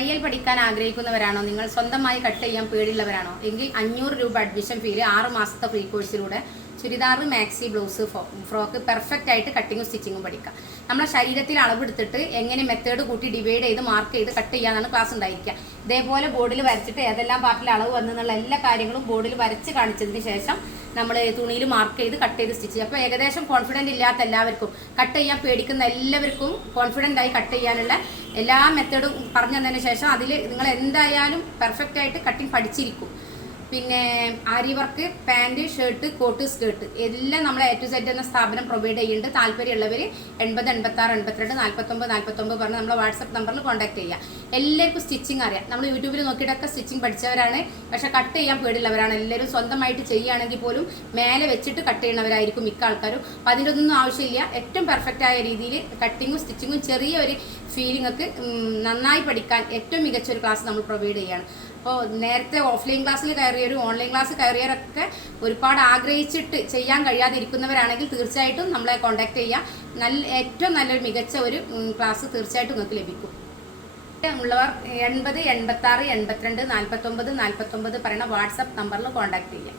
തയ്യൽ പഠിക്കാൻ ആഗ്രഹിക്കുന്നവരാണോ, നിങ്ങൾ സ്വന്തമായി കട്ട് ചെയ്യാൻ പേടിയുള്ളവരാണോ എങ്കിൽ 500 രൂപ അഡ്മിഷൻ ഫീല് 6 മാസത്തെ ഫ്രീ കോഴ്സിലൂടെ churidar, maxi, blouse, frock perfect ആയിട്ട് കട്ടിങ്ങും സ്റ്റിച്ചിങ്ങും പഠിക്കാം. നമ്മളെ ശരീരത്തിൽ അളവെടുത്തിട്ട് എങ്ങനെ മെത്തേഡ് കൂട്ടി ഡിവൈഡ് ചെയ്ത് മാർക്ക് ചെയ്ത് കട്ട് ചെയ്യാനാണ് ക്ലാസ് ഉണ്ടായിരിക്കുക. ഇതേപോലെ ബോർഡിൽ വരച്ചിട്ട് ഏതെല്ലാം പാർട്ടിൽ അളവ് വന്നെന്നുള്ള എല്ലാ കാര്യങ്ങളും ബോർഡിൽ വരച്ച് കാണിച്ചതിന് ശേഷം നമ്മൾ തുണിയിൽ മാർക്ക് ചെയ്ത് കട്ട് ചെയ്ത് സ്റ്റിച്ച് ചെയ്യും. അപ്പോൾ ഏകദേശം കോൺഫിഡൻറ്റ് ഇല്ലാത്ത എല്ലാവർക്കും, കട്ട് ചെയ്യാൻ പേടിക്കുന്ന എല്ലാവർക്കും കോൺഫിഡൻ്റ് ആയി കട്ട് ചെയ്യാനുള്ള എല്ലാ മെത്തേഡും പറഞ്ഞു തന്നതിന് ശേഷം അതിൽ നിങ്ങൾ എന്തായാലും പെർഫെക്റ്റ് ആയിട്ട് കട്ടിങ് പഠിച്ചിരിക്കും. പിന്നെ aari work, pant, shirt, coat, skirt എല്ലാം നമ്മൾ A to Z എന്ന സ്ഥാപനം പ്രൊവൈഡ് ചെയ്യുന്നുണ്ട്. താല്പര്യമുള്ളവർ 80 86 82 49 49 പറഞ്ഞ് നമ്മളെ വാട്സപ്പ് നമ്പറിൽ കോൺടാക്ട് ചെയ്യുക. എല്ലാവർക്കും സ്റ്റിച്ചിങ് അറിയാം. നമ്മൾ യൂട്യൂബിൽ നോക്കിയിട്ടൊക്കെ സ്റ്റിച്ചിങ് പഠിച്ചവരാണ്. പക്ഷേ കട്ട് ചെയ്യാൻ പേടിയുള്ളവരാണ്. എല്ലാവരും സ്വന്തമായിട്ട് ചെയ്യുകയാണെങ്കിൽ പോലും മേലെ വെച്ചിട്ട് കട്ട് ചെയ്യുന്നവരായിരിക്കും മിക്ക ആൾക്കാരും. അപ്പോൾ അതിൻ്റെയൊന്നും ആവശ്യമില്ല. ഏറ്റവും പെർഫെക്റ്റ് ആയ രീതിയിൽ കട്ടിങ്ങും സ്റ്റിച്ചിങ്ങും ചെറിയൊരു ഫീലിംഗൊക്കെ നന്നായി പഠിക്കാൻ ഏറ്റവും മികച്ച ഒരു ക്ലാസ് നമ്മൾ പ്രൊവൈഡ് ചെയ്യുകയാണ്. അപ്പോൾ നേരത്തെ ഓഫ്ലൈൻ ക്ലാസ്സിൽ കയറിയവരും ഓൺലൈൻ ക്ലാസ് കയറിയവരൊക്കെ ഒരുപാട് ആഗ്രഹിച്ചിട്ട് ചെയ്യാൻ കഴിയാതെ ഇരിക്കുന്നവരാണെങ്കിൽ തീർച്ചയായിട്ടും നമ്മളെ കോൺടാക്ട് ചെയ്യുക. ഏറ്റവും നല്ലൊരു മികച്ച ഒരു ക്ലാസ് തീർച്ചയായിട്ടും നിങ്ങൾക്ക് ലഭിക്കും. ഉള്ളവർ 80 86 82 49 49 പറയുന്ന വാട്സപ്പ് നമ്പറിൽ കോൺടാക്ട് ചെയ്യുക.